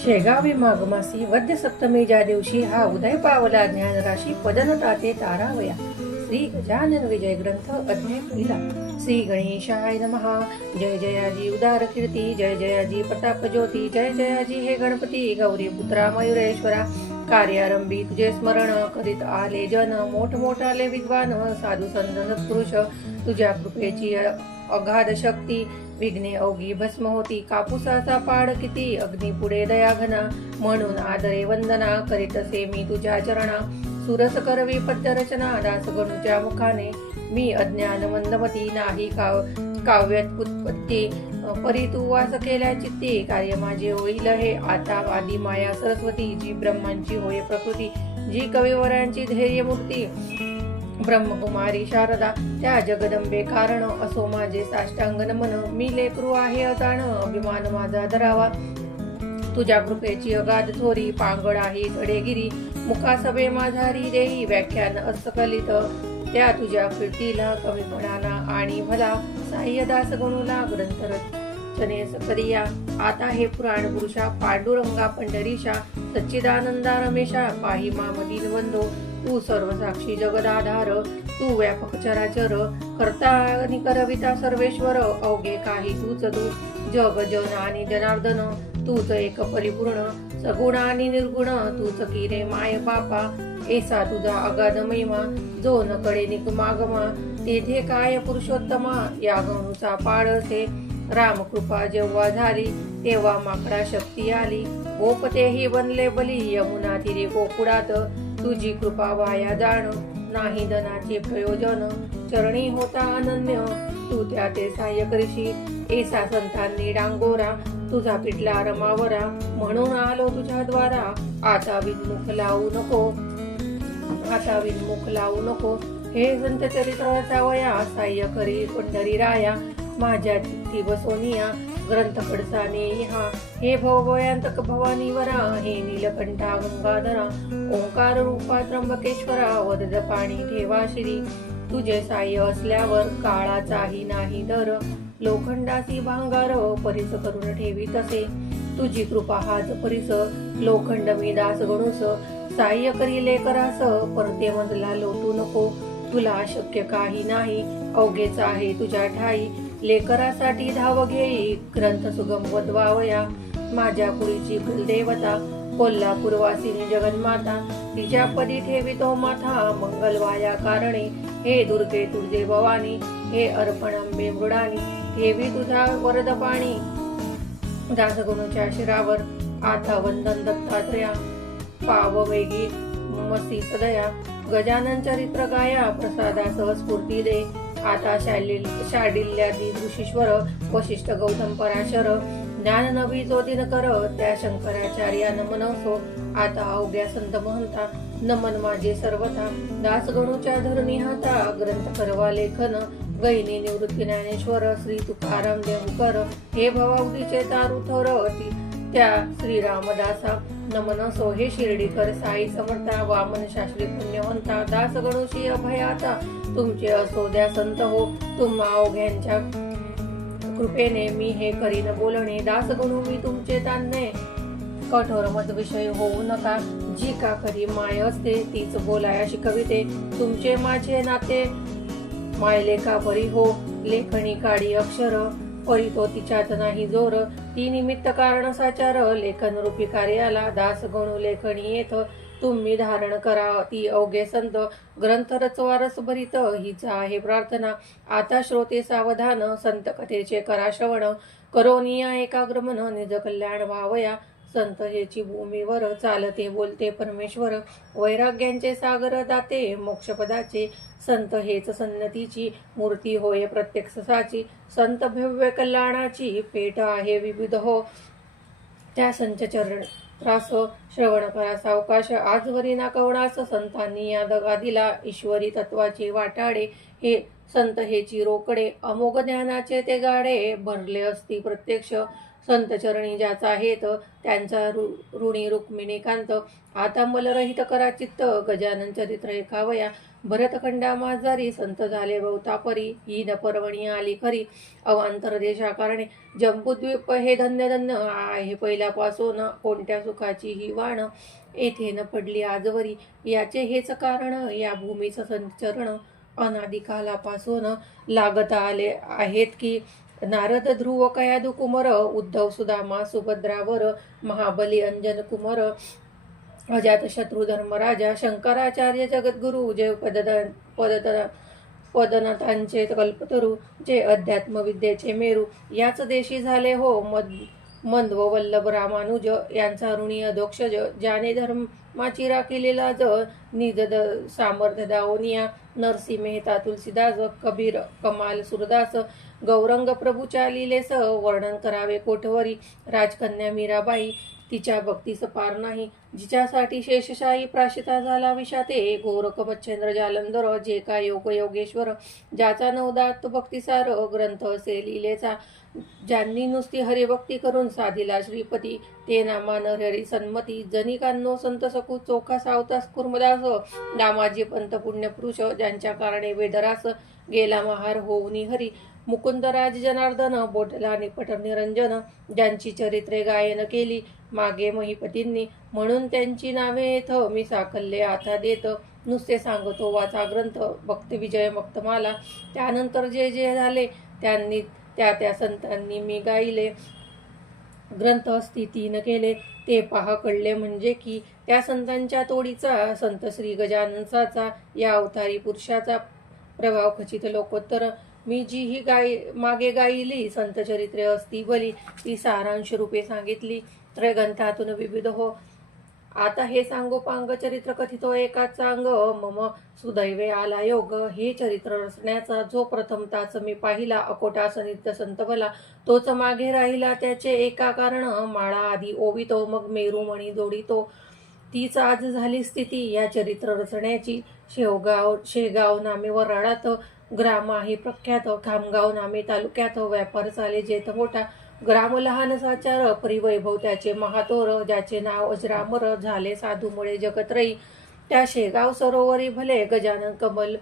शेगावी माघमासी वद्य सप्तमी ज्या दिवशी हा उदय पावला ज्ञानराशी पदनताते तारावया. श्री गजानन विजय ग्रंथ अध्याय पहिला. श्री गणेशाय नमः. जय जयाजी उदार कीर्ती, जय जयाजी प्रताप ज्योती, जय जयाजी हे गणपती गौरी पुत्रा मयुरेश्वरा. कार्यारंभी तुझे स्मरण करीत आले जन, मोठमोठाले विद्वान साधू संत सत्पुरुष. तुझ्या कृपेची अगाध शक्ती, विघ्ने अवघी भस्म होती. कापूसाचा पाड किती, अग्नी पुढे दया घना. म्हणून आदरे वंदना करीतसे मी तुझ्या चरणा. सुरस करवी पद्य रचना, दास गणूच्या मुखाने. मी अज्ञान मंदमती, नाही काव्योत्पत्ती. परी तू वास केल्या चित्ती, कार्य माझे होईल हे आता. आदी माया सरस्वती, जी ब्रह्मांची होय प्रकृती. जी कविवरांची धैर्य मूर्ती, ब्रह्मकुमारी शारदा. त्या जगदंबे कारण, असो माझे साष्टांग नमन. मी लेकरू आहे अजाण, अभिमान माझा धरावा. तुझ्या कृपेची अगाध थोरी, पांगड आहे चढेगिरी. मुखासभे माझारी देई, व्याख्यान अस्खलित. त्या तुझ्या कीर्तीला कमीपणाना आणि भला. साह्य दास गणूला ग्रंथ रचनेस करिया. आता हे पुराण पुरुषा, पांडुरंगा पंढरीशा. सच्चिदानंदा रमेशा, पाही मामदीन वंदो. तू सर्वसाक्षी जगदाधार, तू व्यापक चराचर. करता आणि करविता सर्वेश्वर, अवघे काही तूच तू. जग जन आणि जनार्दन, तूच एक परिपूर्ण. सगुण आणि निर्गुण, तूच की रे माय पापा. ऐसा तुझा अगाध महिमा, जो न कळे निकमागमा. तेथे काय पुरुषोत्तमा, या गणूचा पाडसे. रामकृपा जेव्हा झाली, तेव्हा माकडा शक्ती आली. गोपतेही बनले बली, यमुना तीरे गोकुळात. तुझी कृपा वाया जाण, नाही धनाचे प्रयोजन. चरणी होता अनन्य, तू त्या ते सहाय्य करशी. ऐसा संतांनी डांगोरा, तुझा पिटला रमावरा. म्हणून आलो तुझ्या द्वारा, आता विनमुख लावू नको. आता विनमुख लावू नको. हे संत चरित्र सावया, साह्य करी पंढरी राया. माझ्या चित्ती बसोनिया, ग्रंथ खडसाने हा. हे भवभयांतक भवानी वरा, हे नीलकंठा गंगाधरा. ओंकार रूपा त्र्यंबकेश्वरा, वरद पाणी ठेवा श्री. तुझे साह्य असल्यावर काळाचाही नाही दर. लोखंडासी भांगार, परिस करून ठेवी तसे. तुझी कृपा हाच परिस, लोखंड मी दास गणूस. साह्य करी लेकरास, परते मधला लोटू नको. तुला अशक्य काही नाही, अवघेच आहे तुझ्या ठाई. लेकरासाठी धाव घेई, ग्रंथ सुगम वदवावया. माझ्या पुरीची कुलदेवता, कोल्हापूरवासिनी जगन्माता. तिच्या पदी ठेवितो माथा, मंगलवाया कारणे. हे दुर्गे तुझे भवानी, हे अर्पणंबे मृडानी. ठेवी तुझा वरद पाणी, दासगणूच्या शिरावर. आता वंदन दत्तात्रया, पाव वेगी मसी सदया. गजानन चरित्र गाया, प्रसादासह स्फूर्ती दे. आता शाडिल्यादी ऋषीश्वर, वशिष्ठ गौतम पराशर. ज्ञान नवी जो दिनकर, त्या शंकराचार्या नमनसो. आता अवघ्या संत महंता, नमन माझे सर्वथा. दास गणूच्या धरणी हाता, ग्रंथ करवा लेखन. गैनी निवृत्ती ज्ञानेश्वर, श्री तुकाराम देवकर. हे भवावतीचे तारू थोर, त्या श्रीरामदासा नमनसो. हे शिर्डीकर साई समर्था, वामन शास्त्री पुण्यवंता. दास गणूशी अभयाता, तुमचे असो द्या संत हो. तुम्हा अवघ्यांच्या कृपेने मी हे करीन बोलणे. दास गणू मी तुमचे तान्हे, कठोर मत विषय होऊ नका. जी का करी माय असते, तीच बोलाया शिकविते. तुमचे माझे नाते, मायले का परी हो. लेखणी काढी अक्षर, परी तो तिच्यात नाही जोर. ती निमित्त कारण साचार, लेखन रूपी कार्याला. दास गणू लेखणी येथ, तुम्ही धारण करा ती अवघे संत. ग्रंथ रचवा रस भरित, हीच आहे प्रार्थना. आता श्रोते सावधान, संत कथेचे करा श्रवण. करोनिया एकाग्रमन, निज कल्याण व्हावया. संत हेची भूमीवर, चालते बोलते परमेश्वर. वैराग्यांचे सागर दाते, मोक्षपदाचे. संत हेच सन्नतीची मूर्ती होय प्रत्यक्ष साची. संत भव्य कल्याणाची, पेट आहे विविध हो. त्या संच चरण त्रास श्रवण करा सावकाश. आजवरी ना कवणास, संतांनी या दगा दिला. ईश्वरी तत्वाची वाटाडे, हे संत हेची रोकडे. अमोघ ज्ञानाचे ते गाडे, भरले असती प्रत्यक्ष. संत चरणी ज्याचा हेत त्यांचा ऋणी रुक्मिणीकांत आता मलरहित करा चित्त गजानन चरित्र एकावया भरतखंडा माझारी संत झाले बहुतापरी ही न पर्वणी आली खरी अवांतर देशा कारणे जंबूद्वीप हे धन्य धन्य आहे पहिल्यापासून कोणत्या सुखाची ही वाण येथे न पडली आजवरी याचे हेच कारण या भूमीचं संचरण अनादिकालापासून लागत आले आहेत की नारद ध्रुव कयादू कुमर उद्धव सुदामा सुभद्रावर महाबली अंजन कुमार अजात शत्रू धर्मराजा शंकराचार्य जगद्गुरु जे पदनतांचे कल्पतरू जे अध्यात्म विद्येचे मेरू याच देशी झाले हो मंदव वल्लभ रामानुज यांचा ऋणी अधोक्षज ज्याने धर्माची राखिले लाज निज सामर्थ्य दाओनिया नरसी मेहता तुलसीदास कबीर कमाल सुरदास गौरंग प्रभूच्या लीलेस वर्णन करावे कोठवरी राजकन्या मीराबाई तिच्या भक्तीस पार नाही जिच्यासाठी शेषशाही प्राशिता झाला विषाते गोरख मच्छेंद्र जालंधर जे का योग योगेश्वर ज्याचा नवदात भक्तिसार ग्रंथ असे लिलेचा ज्यांनी नुसती हरिभक्ती करून साधिला श्रीपती ते नामान हरी सन्मती जनिकांनो संत सकू चोखा सावतास कुर्मदास दामाजी पंत पुण्यपुरुष ज्यांच्या कारणे वेदरास गेला महार होऊनी हरी मुकुंदराज जनार्दन बोटला निपट निरंजन ज्यांची चरित्रे गायन केली मागे महिपतींनी म्हणून त्यांची नावे येथ मी साकल्ले आता देत नुसते सांगतो वाचा ग्रंथ भक्ती विजय मक्तमाला त्यानंतर जे जे झाले त्यांनी त्या संतांनी मी गायले ग्रंथ स्थितीन केले ते पहा कळले म्हणजे की त्या संतांच्या तोडीचा संत श्री गजाननसाचा या अवतारी पुरुषाचा प्रभाव खचित लोकोत्तर मी जी ही मागे गायली संत चरित्रे असती बली ती सारांश रूपे सांगितली त्रयग्रंथातून विविध हो आता हे सांगोपांग चरित्र कथितो एकाच सांग मम सुदैवे आला योग हे चरित्र रचण्याचा जो प्रथमताच मी पाहिला अकोटा नित्य संत भला तोच मागे राहिला त्याचे एका कारण माळा आधी ओवितो मग मेरुमणी जोडितो तीच आज झाली स्थिती या चरित्र रचण्याची शेगाव नामे वराडात ग्राम आहे प्रख्यात खामगाव नामे तालुक्यात व्यापार चाले जेथ मोठा ग्राम लहान साचार परिवैभव त्याचे महातोर ज्याचे नाव अजरामर झाले साधूमुळे जगत्रयी त्या शेगाव सरोवरी भले गजानन कमल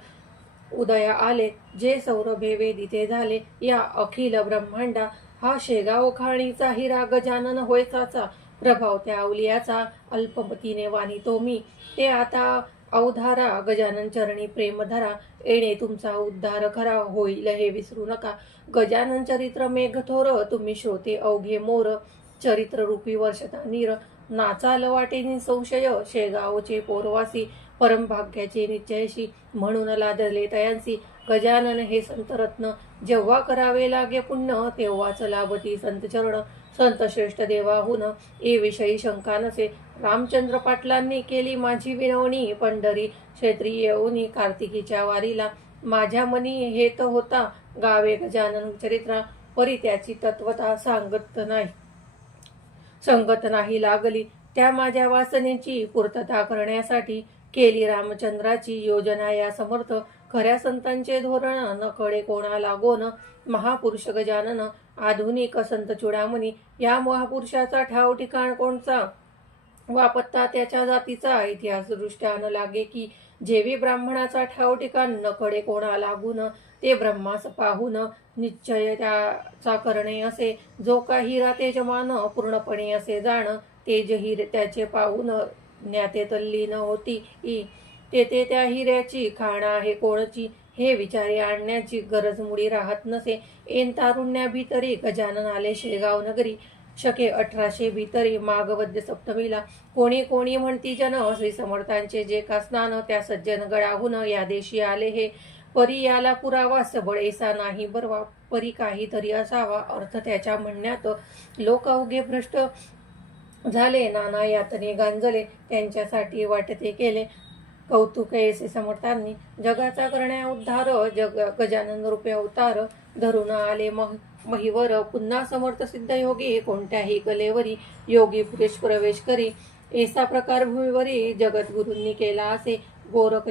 उदया आले जे सौरभे वेदिते झाले या अखिल ब्रह्मांडा हा शेगाव खाणीचा हिरा गजानन होयचाचा प्रभाव त्या अवलियाचा अल्पमतीने वानितो मी ते आता अवधारा गजानन चरणी प्रेम धरा येणे तुमचा उद्धार खरा होईल हे विसरू नका गजानन चरित्र मेघथोर तुम्ही श्रोते अवघे मोर चरित्र रूपी वर्षता नीर नाचाल वाटेनी संशय शेगावचे पोरवासी परमभाग्याचे निश्चयशी म्हणून लादले तयांसी गजानन हे संतरत्न जेव्हा करावे लागे पुण्य तेव्हाच लाभती संत चरण संत श्रेष्ठ देवाहून ए विषयी शंका नसे रामचंद्र पाटलांनी केली माझी विनवणी पंढरी क्षेत्री येऊनी कार्तिकीच्या वारीला माझ्या मनी हेत होता गावे गजानन चरित्रा परी त्याची तत्वता संगत नाही लागली त्या माझ्या वासनेची पूर्तता करण्यासाठी केली रामचंद्राची योजना या समर्थ खऱ्या संतांचे धोरण न कळे कोणा लागोन महापुरुष गजानन आधुनिक संत चुडामणी या महापुरुषाचा ठाव ठिकाण कोणचा वा पत्ता त्याच्या जातीचा इतिहास दृष्ट्या न लागे की जेवी ब्राह्मणाचा ठाव ठिकाण न कळे कोणा लागून ते ब्रह्मास पाहून निश्चय त्याचा करणे असे जो काही रातेजमान पूर्णपणे असे जाण तेज हिरे त्याचे पाहून ज्ञाते तल्लीन होती तेथे त्या हिऱ्याची खाण आहे कोणची हे विचारी आणण्याची गरज मुळी राहत नसे ऐन तारुण्या भीतरी गजानन आले शेगाव नगरी शके 1800 भीतरी माघवद्य सप्तमीला कोणी कोणी म्हणती जन श्री समर्थांचे जे का स्नान त्या सज्जन गडाहून या देशी आले हे परी याला पुरावा सबळ ऐसा नाही बरवा परी काहीतरी असावा अर्थ त्याच्या म्हणण्यात लोक अवघे भ्रष्ट झाले नाना यातने गांजले त्यांच्यासाठी वाटते केले कौतुक ऐसे समर्थांनी जगाचा करण्या उद्धार गजानन रूपे अवतार धरून आले महिवर पुन्हा समर्थ सिद्ध योगी कोणत्याही कलेवरी योगी पुरुष प्रवेश करी ऐसा प्रकार भूमीवरी जगद्गुरूंनी केला असे गोरख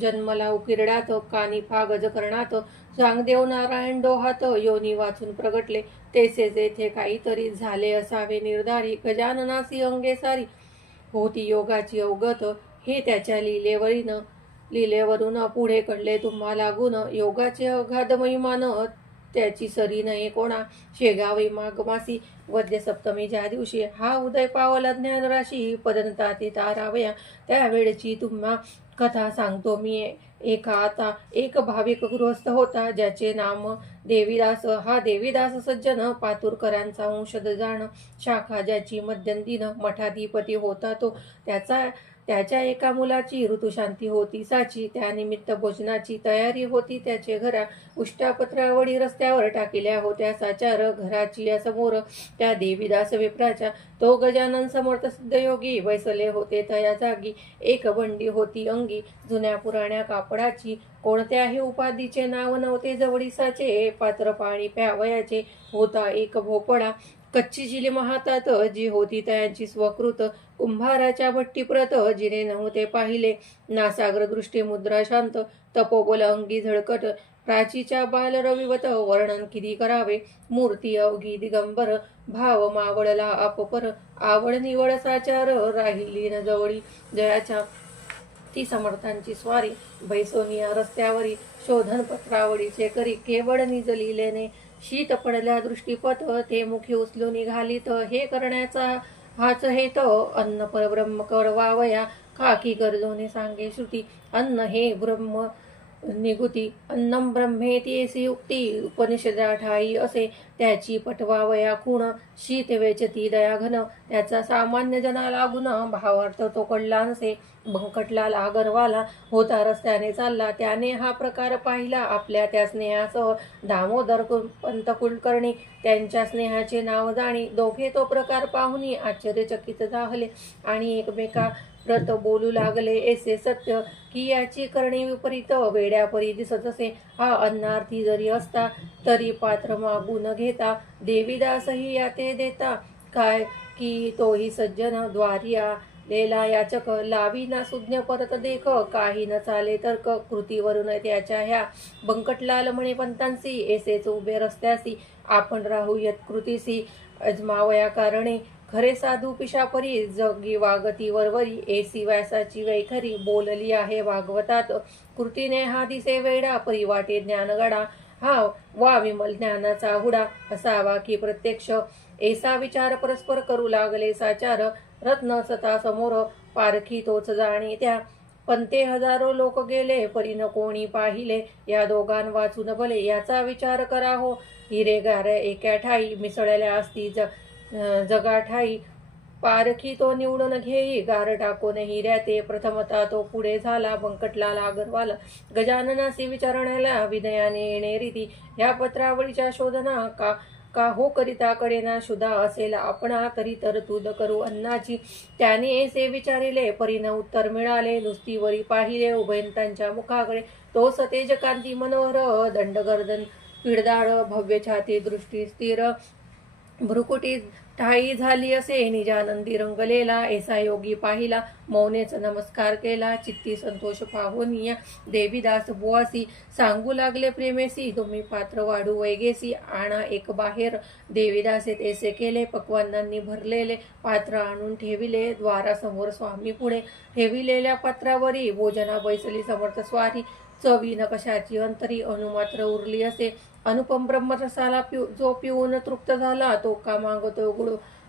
जन्मला उकिरड्यात कानिफा गज करणात चांगदेव नारायण डोहात योनी वाचून प्रगटले. तेसेच येथे काहीतरी झाले असावे निर्धारी. गजाननासी अंगे सारी होती योगाची अवगत. हे त्याच्या लीलेवरून पुढे कळले तुम्हा लागून. योगाचे अगाध महिमान त्याची सरी नये कोणा. शेगावी माघमासी वद्य सप्तमी ज्या दिवशी हा उदय पावला ज्ञानराशी. पदनता ते तारावया त्यावेळची तुम्हा कथा सांगतो मी. एक भाविक गृहस्थ होता ज्याचे नाम देवीदास. हा देवीदास सज्जन पातुरकरांचा वंशज जाण. शाखा ज्याची मध्यंतीन मठाधिपती होता तो. त्याच्या एका मुलाची ऋतुशांती होती साची. त्यानिमित्त भोजनाची तयारी होती त्याचे घरा. उष्ट्यापत्रावळी रस्त्यावर टाकिल्या होत्या साचार. घराची समोर त्या देवीदास विप्राच्या तो गजानन समर्थ सिद्धयोगी बैसले होते तया जागी. एक बंडी होती अंगी जुन्या पुराण्या कापडाची. कोणत्याही उपाधीचे नाव नव्हते जवळीसाचे. पात्र पाणी प्यावयाचे होता एक भोपळा. कच्ची जिली हातात जी होती त्यांची स्वकृत. कुंभाराच्या भट्टीप्रत जिने नव्हते पाहिले. नासाग्र दृष्टी मुद्रा शांत. तपोबल अंगी झळकट. प्राचीच्या बाल रविवत वर्णन किती करावे. मूर्ती अवघी दिगंबर भाव मावळला अपपर. आवड निवड साचार राहिली न जवळी. जयाच्या ती समर्थांची स्वारी बैसोनिया रस्त्यावरी. शोधन पत्रावळीचे करी केवळ निजलिलेने. शीत पडल्या दृष्टीपथ ते मुखी उचलून निघालीत. हे करण्याचा हाच हेत अन्न परब्रह्म करवावया. खाकी गरजोने सांगे श्रुती अन्न हे ब्रह्म निगुती. अन्नम ब्रह्मेती युक्ती उपनिषदा ठाई असे त्याची पटवावया खूण. शीत वेचती दयाघन त्याचा सामान्य जना लागून. भावार्थ तो कळला नसे. बंकटलाल आगरवाला होता रस्त्याने चालला. त्याने हा प्रकार पाहिला आपल्या त्या स्नेहासह. दामोदर पंत कुलकर्णी त्यांच्या स्नेहाचे नाव जाणी. दोघे तो प्रकार पाहुनी आश्चर्यचकित झाले आणि एकमेका व्रत बोलू लागले. ऐसे सत्य की याची करणी विपरीत वेड्यापरी दिसत असे. हा अन्नार्थी जरी असता तरी पात्र मागून घेता. देवीदासही याते देता काय की तोही सज्जन द्वारी लेला याचक. लावीना सुज्ञ परत देख काही न चाले तर्क. कृतीवरून त्याच्या ह्या बंकटलाल म्हणे पंतांसी ऐसेच उभे रस्त्यासी. आपण राहू यत्कृतीसी अजमावया कारणे. खरे साधू पिशापरी जगी वागती वरवरी. ऐसी व्यासाची वैखरी बोलली आहे भागवतात. कृतीने हा दिसे वेडा परी वाटे ज्ञानगडा. हा वा विमल ज्ञानाचा हुडा असावा की प्रत्यक्ष. ऐसा विचार परस्पर करू लागले साचार. रत्न सता समोर पारखी तोच जाणे त्या. पंते हजारो लोक गेले परी न कोणी पाहिले. या दोघां वाचून भले याचा विचार करा हो. हिरे गारे एका ठाई मिसळल्या असती जगाठाई. पारखी तो निवडून घेई गार टाकून हिऱ्या ते. प्रथमता तो पुढे झाला बंकटलाल आगरवाल. गजाननासी विचारण्याला विनयाने येणे रीती. या पत्रावळीच्या शोधना का हो करिता कडेना शुदा असेल आपणा. तरी तरतूद करू अन्नाची. त्याने ऐसे विचारिले परीन उत्तर मिळाले. नुसती वरी पाहिले उभयंतांच्या मुखाकडे. तो सतेज कांती मनोहर दंडगर्दन पिडदाड. भव्य छाती दृष्टी स्थिर भ्रुकुटी ठाई झाली असे निजानंदी रंगलेला. ऐसा योगी पाहिला मौनेच नमस्कार केला. चित्ती संतोष पाहुनिया देवीदास बुवासी. सांगू लागले प्रेमेसी तुम्ही पात्र वाढू वैगेसी. आणा एक बाहेर. देवीदासे ऐसे केले. पक्वांनांनी भरलेले पात्र आणून ठेविले द्वारासमोर. स्वामी पुढे ठेविलेल्या पात्रावरी भोजना बैसली समर्थ स्वारी. चवी नकशाची अंतरी अनुमात्र उरली असे. अनुपम ब्रह्मरसाला जो पिऊन तृप्त झाला तो का मागतो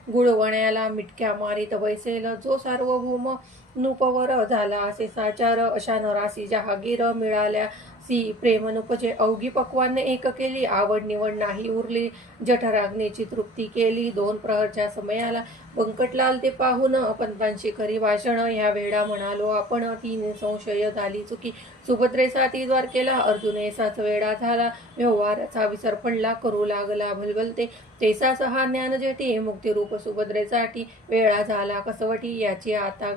गुळवण्याला. मिटक्या मारीत बैसेल जो सार्वभौम नुपवर झाला असे साचार. अशा नरासी जहागीर मिळाल्या सी प्रेमनुपजे. अवघी पक्वाने एक केली आवड निवड नाही उरली. जठराग्नीची तृप्ती केली 2 प्रहरच्या समयाला. बंकटलाल ते पाहून पंतांशी करी भाषण. ह्या वेळा म्हणालो आपण ती संशय झाली चुकी. सुभद्रेचा ती द्वारकेला अर्जुनेसाच वेळा झाला. व्यवहाराचा विसर पडला करू लागला भलभलते. तेसाच हा ज्ञान जेठी मुक्तिरूप सुभद्रेसाठी. वेळा झाला कसवटी याची आता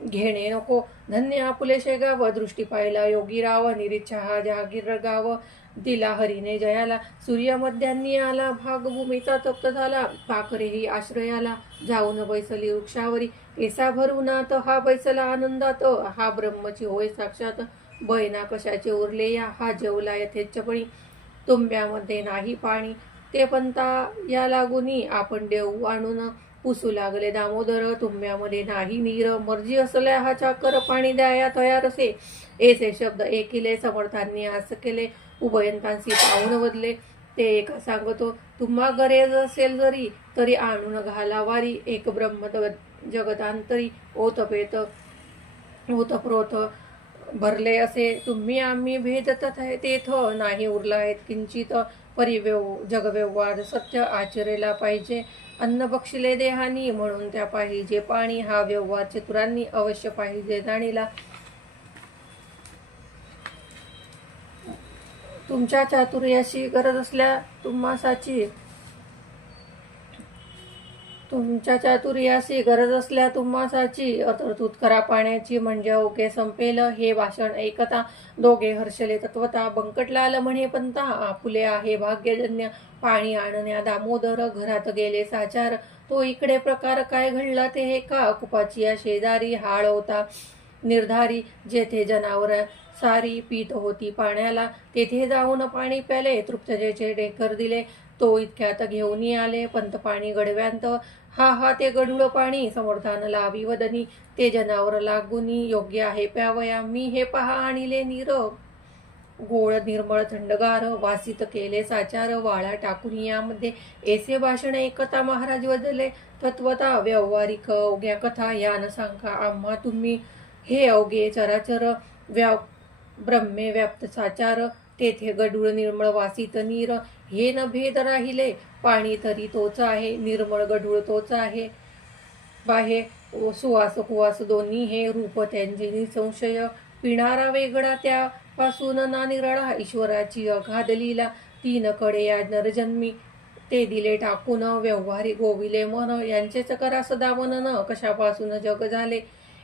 घेणे नको. धन्य आपुले शेगाव दृष्टी पाहिला योगीराव. निरीच्छा हा जहागीर गाव दिला हरीने जयाला. सूर्य मध्यांनी आला भागभूमीचा तप्त झाला. पाखरेही आश्रयाला जाऊन बैसली वृक्षावरी. केसा भरूनात हा बैसला आनंदात. हा ब्रह्मची होय साक्षात बैना कशाचे उरले या, हा जेवला यथेच्छपणी. तुंब्यामध्ये नाही पाणी, ते पंता या लागुनी. आपण देऊ आणून पुसू लागले दामोदर. तुंब्यामध्ये नाही नीर, मर्जी असल्या हा चाकर. पाणी द्याया तयार असे. ऐसे शब्द ऐकिले, समर्थांनी आस केले. उभयंतांशी पाऊन बदले. ते एका सांगतो, तुम्हा गरज असेल जरी, तरी आणून घाला वारी. एक ब्रह्म जगतांतरी, ओतपेत ओतप्रोत भरले असे. तुम्ही आम्ही भेदत तेथ, नाही उरला आहेत किंचित. जगव्यवहार सत्य आचरेला पाहिजे. अन्न बक्षिले देहानी, म्हणून त्या पाहिजे पाणी. हा व्यवहार चतुरांनी अवश्य पाहिजे जाणीला. तुमच्या चातुर्याशी गरज असल्या तुम्हासाची तरतूद करा पाण्याची, म्हणजे अवघे संपेल हे भाषण ऐकता. दोघे हर्षले तत्वता. बंकटलाल म्हणे पंता, आपुले आहे भाग्यजन्य. पाणी आणण्या दामोदर, घरात गेले साचार. तो इकडे प्रकार काय घडला ते हे का. कुपाची या शेजारी हाळ होता निर्धारी, जेथे जनावर सारी पीत होती पाण्याला. तेथे जाऊन पाणी प्याले, तृप्तजेचे ढेकर दिले. तो इतक्यात घेऊन आले पंत पाणी गडव्यांत. हा ते गढूळ पाणी, समर्थान लावी वदनी. ते जनावर लागुनी, योग्य आहे प्यावया. मी हे पहा आणिले नीर, गोळ निर्मळ थंडगार. वासित केले साचार, वाळा टाकून यामध्ये. ऐसे भाषण ऐकता महाराज वदले तत्वता. व्यवहारिक अवघ्या कथा या न सांगा आम्हा तुम्ही. हे अवघे चराचर ब्रह्मे व्याप्त साचार. तेथे गढूळ निर्मळ वासित नीर, हे न भेद राहिले. पाणी तरी तोच आहे, निर्मळ गढूळ तोच आहे. बाहे सुवास कुवास दोन्ही हे, रूप त्यांचे निसंशय. पिणारा वेगळा त्यापासून ना निराळा. ईश्वराची अगाध लीला, तीन कडे या नरजन्मी. ते दिले टाकून व्यवहारी गोविले मन. यांचेच करा सदा मनन, कशापासून जग झाले.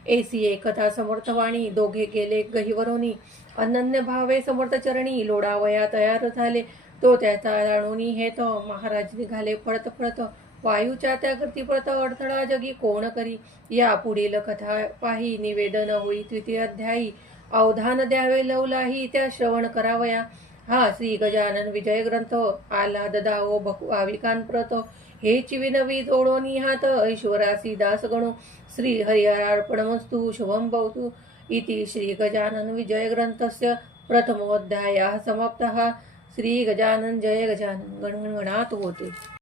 ऐसी एकता समर्थवाणी, दोघे गेले गहिवरोनी. अनन्य भावे समर्थ चरणी, लोडावया तयार झाले. तो त्याचा जाणूनी हेत, महाराज निघाले पळत पळत. वायूच्या त्या गती पळत, अडथळा जगी कोण करी. या पुढील कथा पाही, निवेदन होई तृतीय अध्यायी. अवधान द्यावे लवलाही, त्या श्रवण करावया. हा श्री गजानन विजय ग्रंथ. आल्हाद दावो भाविकांप्रत. हेची विनवी जोडोनी हात, ईश्वरासी दास गणो. श्री हरिहरार्पणमस्तु. शुभं भवतु. इति श्री गजानन विजय ग्रंथस्य प्रथमोऽध्यायः समाप्तः. श्री गजानन जय गजानन. गणगणात होते.